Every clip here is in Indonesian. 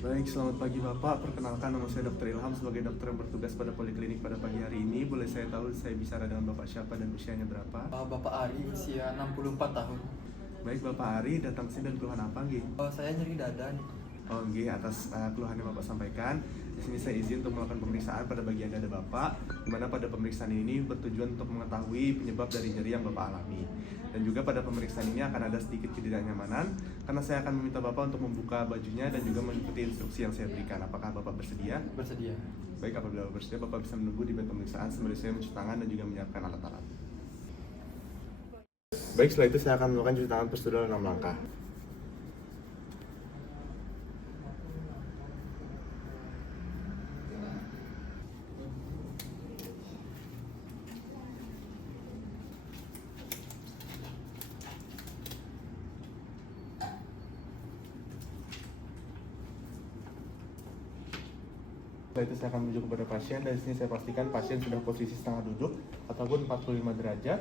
Baik, selamat pagi Bapak. Perkenalkan, nama saya Dr. Ilham sebagai dokter yang bertugas pada poliklinik pada pagi hari ini. Boleh saya tahu saya bicara dengan Bapak siapa dan usianya berapa? Bapak Ari, usia 64 tahun. Baik, Bapak Ari, datang sini dan keluhan apa, nggih? Saya nyeri dada nih. Oh, nggih, atas keluhan yang Bapak sampaikan. Di sini saya izin untuk melakukan pemeriksaan pada bagian dada Bapak, di mana pada pemeriksaan ini bertujuan untuk mengetahui penyebab dari nyeri yang Bapak alami. Dan juga pada pemeriksaan ini akan ada sedikit ketidaknyamanan, karena saya akan meminta Bapak untuk membuka bajunya dan juga mengikuti instruksi yang saya berikan. Apakah Bapak bersedia? Bersedia. Baik, apabila Bapak bersedia, Bapak bisa menunggu di bed pemeriksaan sembari saya mencuci tangan dan juga menyiapkan alat-alat. Baik, setelah itu saya akan melakukan cuci tangan prosedural 6 langkah. Setelah itu saya akan menuju kepada pasien, dan di sini saya pastikan pasien sudah posisi setengah duduk ataupun 45 derajat.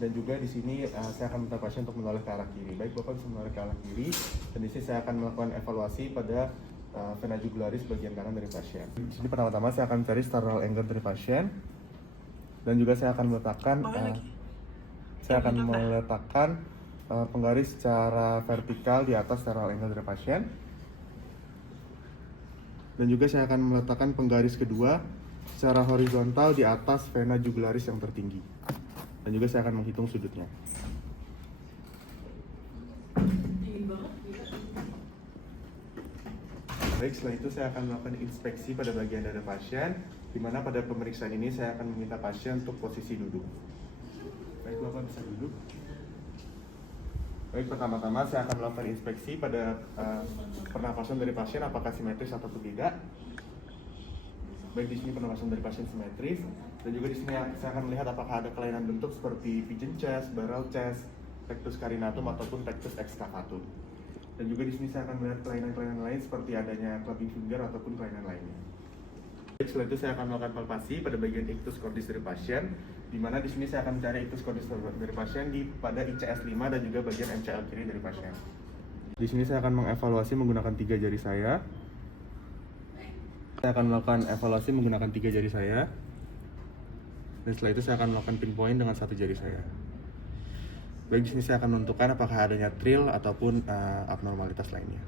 Dan juga di sini saya akan minta pasien untuk menoleh ke arah kiri. Baik, Bapak bisa menoleh ke arah kiri. Dan di sini saya akan melakukan evaluasi pada vena jugularis bagian kanan dari pasien. Di sini pertama-tama saya akan mencari sternal angle dari pasien. Dan juga saya akan meletakkan penggaris secara vertikal di atas sternal angle dari pasien. Dan juga saya akan meletakkan penggaris kedua secara horizontal di atas vena jugularis yang tertinggi. Dan juga saya akan menghitung sudutnya. Baik, setelah itu saya akan melakukan inspeksi pada bagian dada pasien, di mana pada pemeriksaan ini saya akan meminta pasien untuk posisi duduk. Baik, Bapak bisa duduk. Baik, pertama-tama saya akan melakukan inspeksi pada pernapasan dari pasien apakah simetris ataupun tidak. Baik, di sini pernapasan dari pasien simetris, dan juga di sini saya akan melihat apakah ada kelainan bentuk seperti pigeon chest, barrel chest, pectus carinatum ataupun pectus excavatum. Dan juga di sini saya akan melihat kelainan-kelainan lain seperti adanya clubbing finger ataupun kelainan lainnya. Baik, setelah itu saya akan melakukan palpasi pada bagian ictus cordis dari pasien, di mana di sini saya akan mencari ictus cordis dari pasien pada ICS 5 dan juga bagian MCL kiri dari pasien. Di sini saya akan mengevaluasi menggunakan 3 jari saya. Saya akan melakukan evaluasi menggunakan 3 jari saya. Dan setelah itu saya akan melakukan pinpoint dengan 1 jari saya. Baik, di sini saya akan menentukan apakah adanya trill ataupun abnormalitas lainnya.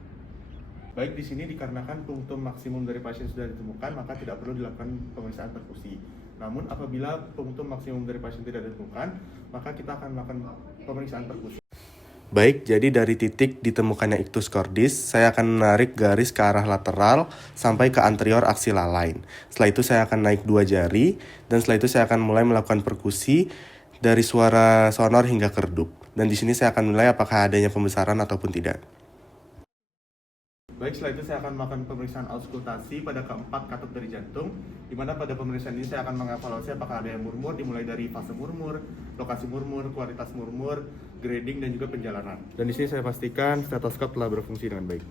Baik, di sini dikarenakan punctum maksimum dari pasien sudah ditemukan, maka tidak perlu dilakukan pemeriksaan perkusi. Namun apabila punctum maksimum dari pasien tidak ditemukan, maka kita akan melakukan pemeriksaan perkusi. Baik, jadi dari titik ditemukannya ictus cordis, saya akan menarik garis ke arah lateral sampai ke anterior axilla line. Setelah itu saya akan naik 2 jari, dan setelah itu saya akan mulai melakukan perkusi dari suara sonor hingga ke redup. Dan di sini saya akan menilai apakah adanya pembesaran ataupun tidak. Baik, setelah itu saya akan melakukan pemeriksaan auskultasi pada keempat katup dari jantung, di mana pada pemeriksaan ini saya akan mengevaluasi apakah ada yang murmur, dimulai dari fase murmur, lokasi murmur, kualitas murmur, grading, dan juga penjalanan. Dan di sini saya pastikan stetoskop telah berfungsi dengan baik.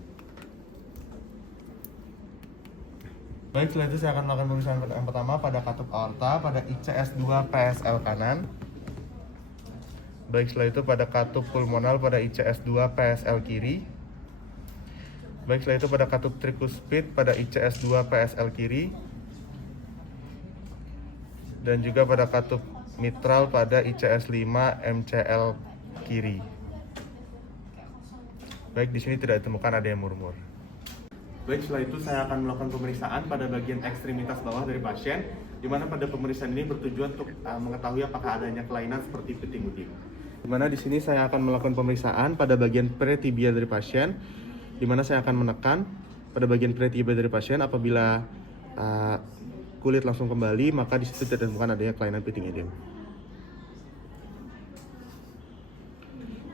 Baik, setelah itu saya akan melakukan pemeriksaan yang pertama pada katup aorta, pada ICS 2 PSL kanan. Baik, setelah itu pada katup pulmonal pada ICS 2 PSL kiri. Baik, setelah itu pada katup trikuspid pada ICS 2 PSL kiri. Dan juga pada katup mitral pada ICS 5 MCL kiri. Baik, di sini tidak ditemukan ada yang murmur. Baik, setelah itu saya akan melakukan pemeriksaan pada bagian ekstremitas bawah dari pasien, di mana pada pemeriksaan ini bertujuan untuk mengetahui apakah adanya kelainan seperti puting udin. Di mana di sini saya akan melakukan pemeriksaan pada bagian pretibia dari pasien, di mana saya akan menekan pada bagian pretibia dari pasien. Apabila kulit langsung kembali, maka di situ tidak ditemukan adanya kelainan puting udin.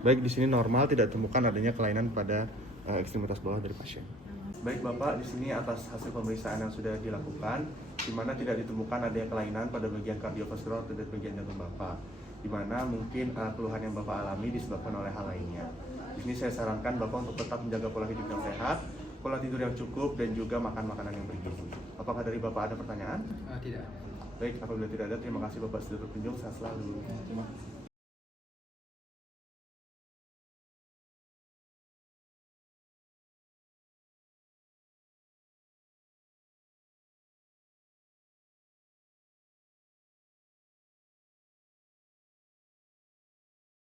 Baik, di sini normal, tidak ditemukan adanya kelainan pada ekstremitas bawah dari pasien. Baik, Bapak, di sini atas hasil pemeriksaan yang sudah dilakukan, di mana tidak ditemukan adanya kelainan pada bagian kardiovaskular atau bagian jantung Bapak, di mana mungkin keluhan yang Bapak alami disebabkan oleh hal lainnya. Di sini saya sarankan Bapak untuk tetap menjaga pola hidup yang sehat, pola tidur yang cukup, dan juga makan makanan yang bergizi. Apakah dari Bapak ada pertanyaan? Tidak. Baik, apabila tidak ada, terima kasih Bapak sudah berkunjung. Sehat selalu. Terima kasih.